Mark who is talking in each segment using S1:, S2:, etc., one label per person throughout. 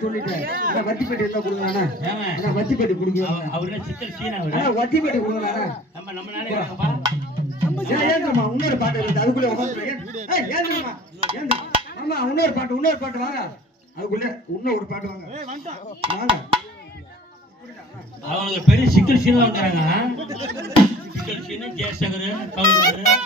S1: சொல்லிட்டேன். அண்ணா, வத்தி பெட்டி இருந்தா கொடுங்கண்ணா
S2: ஏங்க
S1: அண்ணா வத்தி பெட்டி கொடுங்க.
S2: அவ- அவர் என்ன சிக்கல் சீனா அவரு.
S1: அண்ணா வத்தி பெட்டி கொடுங்கண்ணா
S2: நம்ம நம்ம நானே கேட்கப்பா
S1: ஏன் ஏந்துமா இன்னொரு பாட்டு இருக்கு. அதுக்குள்ள ஏந்து ஆமா இன்னொரு பாட்டு இன்னொரு பாட்டு வாங்க. அதுக்குள்ள இன்னும் ஒரு பாட்டு வாங்க. வாங்க.
S2: அவனுக்கு பெரிய சிக்கல் சீனா வந்துறாங்க சிக்கல் சீனு ஜெயசங்கர் கவுண்டர்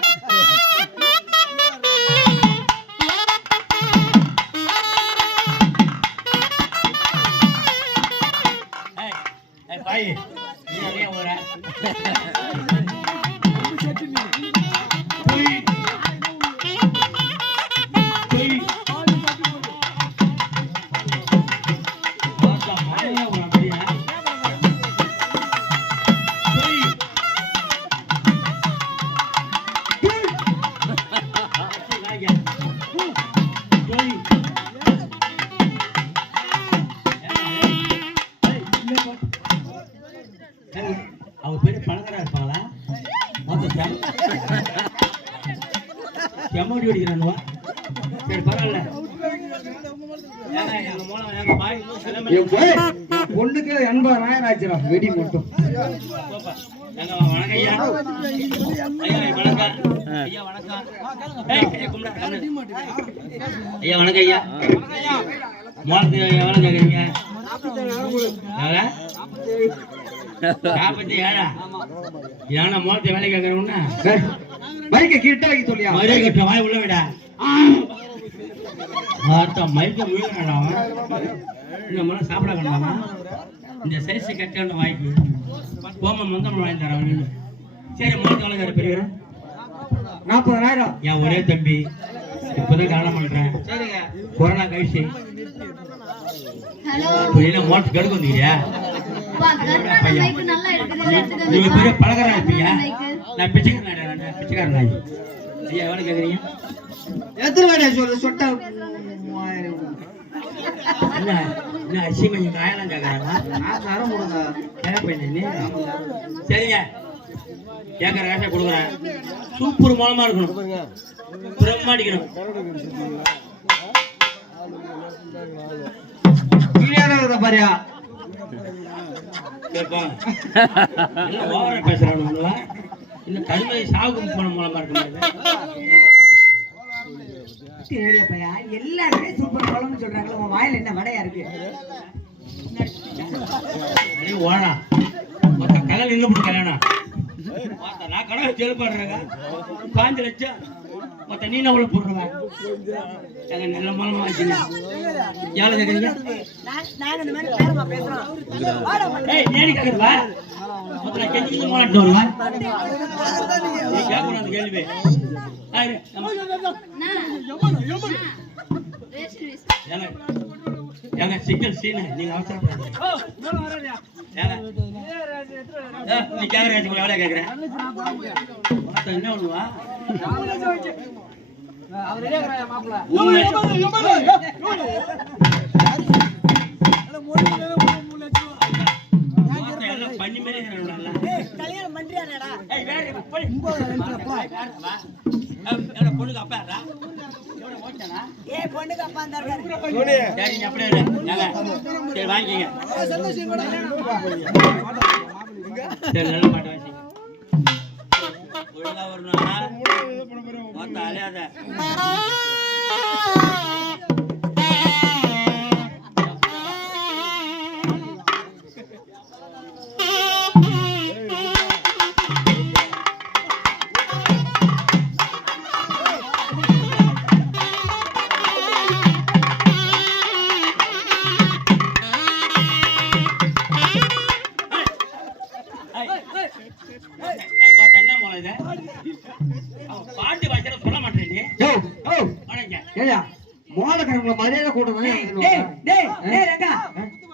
S2: பாய் எல்லாமே
S1: என் பொ- என் பொண்ணுக்கு எண்பதாயிரம் ஆச்சுடா வெடி மட்டும்.
S2: ஐயா. ஐயா வணக்கம். ஐயா வணக்கம். ஏய், ஐயா, கும்பிடு, கும்பிடு. ஐயா வணக்கம் ஐயா. மோளத்துக்கு எவ்வளவு கேக்குறீங்க? எவ்வளவு? நாற்பத்தி ஏழா ஏன்னா வேலை கேட்கறவன்னா
S1: டேய், மைக்க கிட்ட வைக்க சொல்லியா?
S2: மதுரை கட்ட வாய் உள்ள விடா. மைக்க முழுங்கடா இந்த முறை சாப்பிட வேண்டாமா? இந்த சைஸ் கட்டான வாய்க்கு. போம மொந்தம் வாங்கி தரேன். சரி மோளத்தை வேலை கேட்க பெரியவர்
S1: நாற்பதாயிரம்
S2: என் ஒரே தம்பி. இப்பதான் கல்யாணம் பண்றேன். கொரோனா கழிச்சு. மோட்டர் கெடுக்க வந்துக்கிறியா நீங்க பெரிய பழகரா இருப்பீங்க நான் பிச்சைக்காரன் நான் பிச்சைக்காரன் நாய் ஐயா எவ்வளவு கேக்குறீங்க?
S1: எத்தனை வாடியா சொல்லு சொட்டா மூவாயிரம்.
S2: என்ன என்ன அசிமை இங்க ஆயெல்லாம் கேக்குறாங்க?
S1: நான் முடியுங்க
S2: கேட்பேன் நீ? சரிங்க. கேட்கற காசை கொடுக்குறேன் சூப்பர் மூலமா இருக்கணும். பிரம்மாடிக்கணும்
S1: பாரியா?
S2: என்ன ஓவரா பேசுறானுங்களா இன்னும் கடுமை சாவுக்கு போன மூலமா இருக்கு
S3: ஏரியா பையா? எல்லாருமே சூப்பர் குழம்பு சொல்றாங்களே உன் வாயில என்ன வடையா இருக்கு?
S2: ஓடா. மொத்த நின்று போட்டு கல்யாணம். நான் கடை செலுப்பாடுறேங்க பாஞ்சு லட்சம். மொத்த நீ என்ன போடுறவன் எங்க நல்ல மூலமா வச்சுங்க எவ்வளவு கேக்குறீங்க
S3: நாங்க
S2: கேக்குறவா மொத்த கெஞ்சி மூலாட்டு வருவா நீ கேட்கணும் கேள்வி ஏங்க சிக்கல் சீனு நீங்க நீ கேக்குற எவ்வளவு என்ன பண்ணுவா
S3: கல்யாணம் பண்றியாடா
S2: பொண்ணுக்கு அப்பா அப்படியே சரி, வாங்கிக்கங்க. சரி, நல்ல பாட்டு. வெளில வரணும் மொத்தம் அலையாத.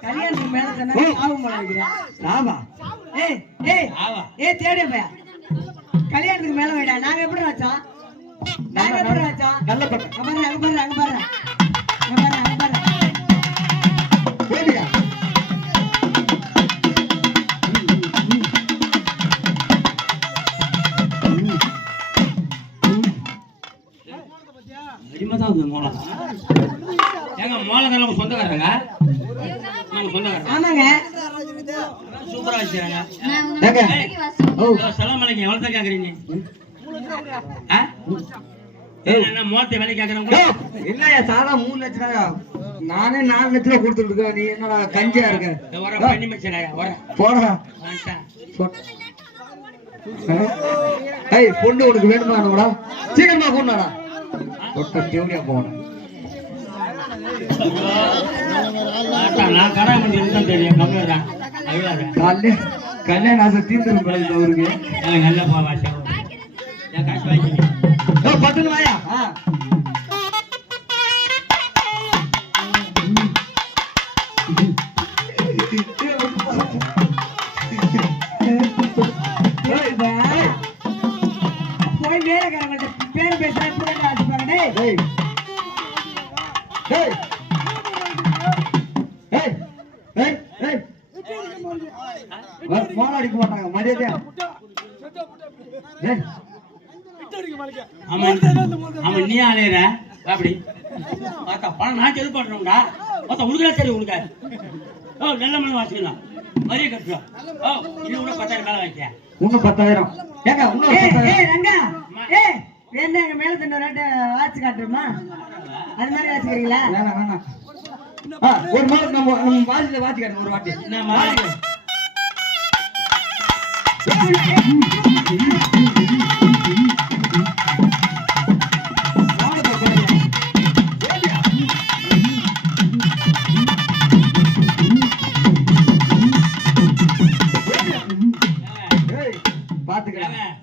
S3: கல்யாணத்துக்கு மேல தானே சாவு மலை வைக்கிறேன்
S1: ஆமா
S3: ஏய் டேய்
S2: ஆவா
S3: ஏ தேடிய பையா? கல்யாணத்துக்கு மேல வைடா. நாங்க எப்படி வச்சோம் நாங்க எப்படி வச்சோம்
S1: நல்ல பட்ட
S3: அங்க பாரு அங்க பாரு அங்க பாரு. அங்க பாரு பாரு.
S2: மோளம். ஏங்க மோளம் சொந்தக்காரங்க
S3: ஆமாங்க.
S2: சூப்பரா
S1: ஓ.
S2: செலவு மலைக்கு எவ்வளோ கேட்குறீங்க? மோத்த வேலை கேட்குறவங்க
S1: யோ, என்னய்யா சாதா மூணு லட்சம் ரூபாயா? நானே நாலு லட்சம் கொடுத்துட்டு இருக்கேன். நீ என்னடா கஞ்சியா இருக்க? போடா? ஏய் பொண்ணு உனக்கு வேணுமாடா சீக்கிரமா தேவடியா போகணும்
S2: ஆட்டா, நான் கடை பண்ணி தான் தெரியும்? கம்மியாக தான். அழுவாத
S1: காலைல கல்யாண ஆசை தீர்ந்துரும் பிறகு அவருக்கு
S2: நல்ல பா வாசம் என் காசு வாங்கிக்க
S1: மோளம் அடிக்க மாட்டாங்க மரியாதையா?
S2: நீ ஆலையற அப்படி. பார்த்தா பணம் நான் செலவு பண்றோம்டா பார்த்தா உனக்கு சரி உனக்கு. ஓ நல்ல மணி வாசிக்கலாம் மரிய கட்டுறோம் ஓ இன்னும் கூட பத்தாயிரம் மேலே வாங்கிக்க
S1: இன்னும் பத்தாயிரம். ஏங்க இன்னும்
S3: ஏய்
S1: பத்தாயிரம்.
S3: ஏய் ரங்கா ஏய் என்ன எங்க மேல தின்னு வாட்ச் காட்டுறோமா? அது மாதிரி
S1: வேணாம் வேணாம். ஒரு நாள் நம்ம நம்ம வாத்தி காட்டணும் ஒரு வாட்டி.
S2: நான்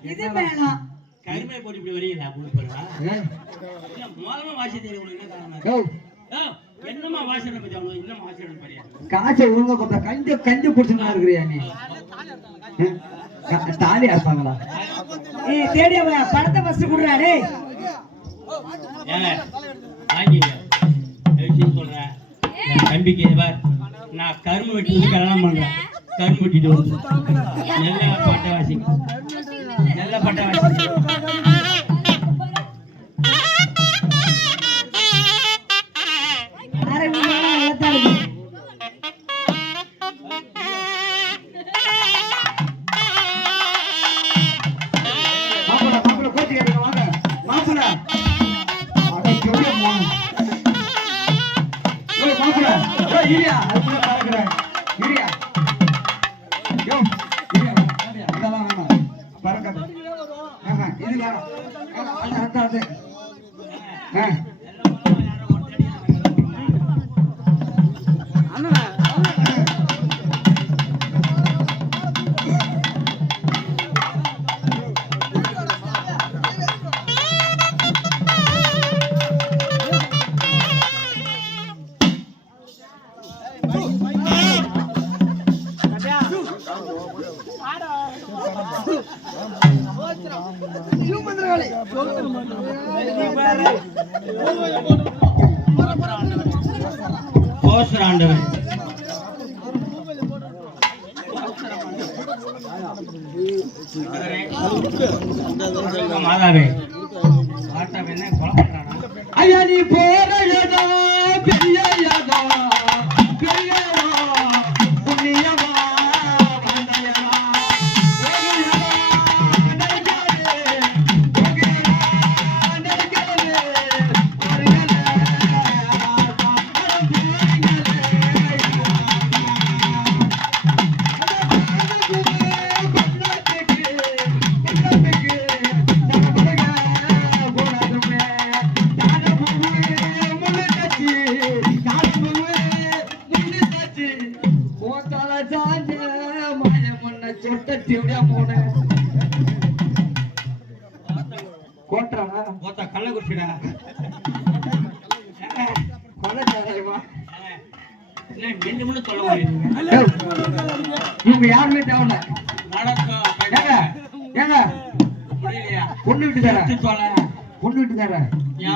S3: இது
S2: கருமையை போட்டு இப்படி வரீங்களா மோலமா வாசி தெரியும் என்ன காரணம்?
S1: காசை ஒழுங்கா பார்த்தா கஞ்ச கஞ்ச குடிச்சுனா இருக்கிறியா நீ? தாலி அறுப்பாங்களா
S3: ஏய் தேடியா போய் படத்தை ஃபர்ஸ்ட் குடுறா டேய்
S2: ஏங்க வாங்கிங்க. விஷயம் சொல்றேன். இது பார், நான் கரும்பு வெட்டி கல்யாணம் பண்றேன். கரும்பு வெட்டிட்டு நல்ல பட்டை வாசி நல்ல பட்டை
S1: வேணாம், அது அது
S2: ஆண்டவன் மாதாவே
S1: ஐயா நீ
S2: போ.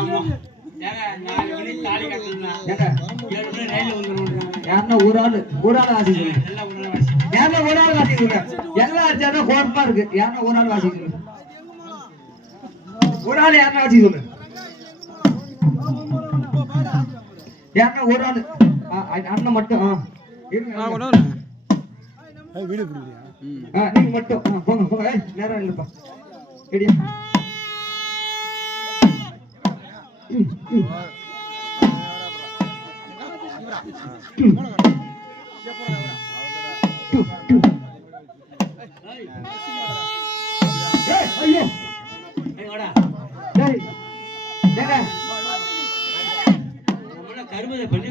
S2: மோ- ஏங்க? நாலு மணி தாலி. கட்டணும்னா
S1: ஏங்க
S2: ஏழு மணி ரயில் வந்துடும்
S1: யாருன்னா ஒரு ஆளு ஒரு ஆள் வாசிக்கணும்
S2: எல்லாம் உள்ள வாசி
S1: யாருன்னா ஒரு ஆள் வாசிக்கணும் எல்லாம் அடிச்சாதான் குழப்பமா இருக்கு. யாருன்னா ஒரு ஆள் வாசிக்கணும் ஒரு ஆள் யாருன்னா வாசிக்கணும் ஏன்னா ஒரு ஆளு? அண்ணன் மட்டும். ஆ, நீங்க மட்டும் போங்க போங்க. ஏய், நேரம் இல்லப்பா ரெடியா ஐயோ.
S2: வாடா. கருமதை
S1: போன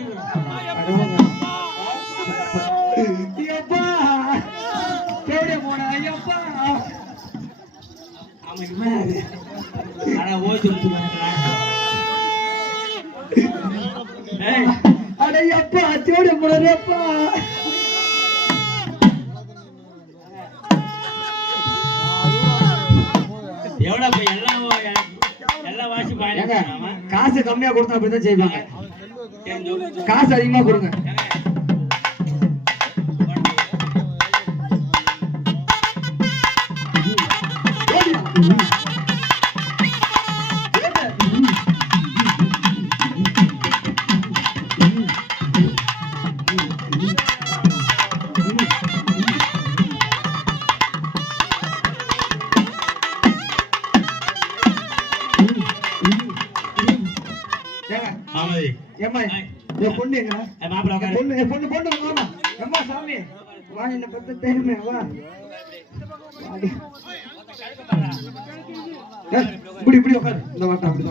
S1: ஐயப்பா அடையப்பா
S2: எவ்வளோ
S1: காசு கம்மியா கொடுத்தா அப்படிதான் செய்வாங்க. காசு அதிகமா கொடுங்க. ஏம்மா என் பொண்ணு எங்க?
S2: மாப்பிள்ள
S1: பொண்ணு என் பொண்ணு பொண்ணு வாமா அம்மா சாமி. வா என்ன பத்த தெரியுமே வா. இப்படி இப்படி உட்காரு. இந்த வாட்டம் அப்படி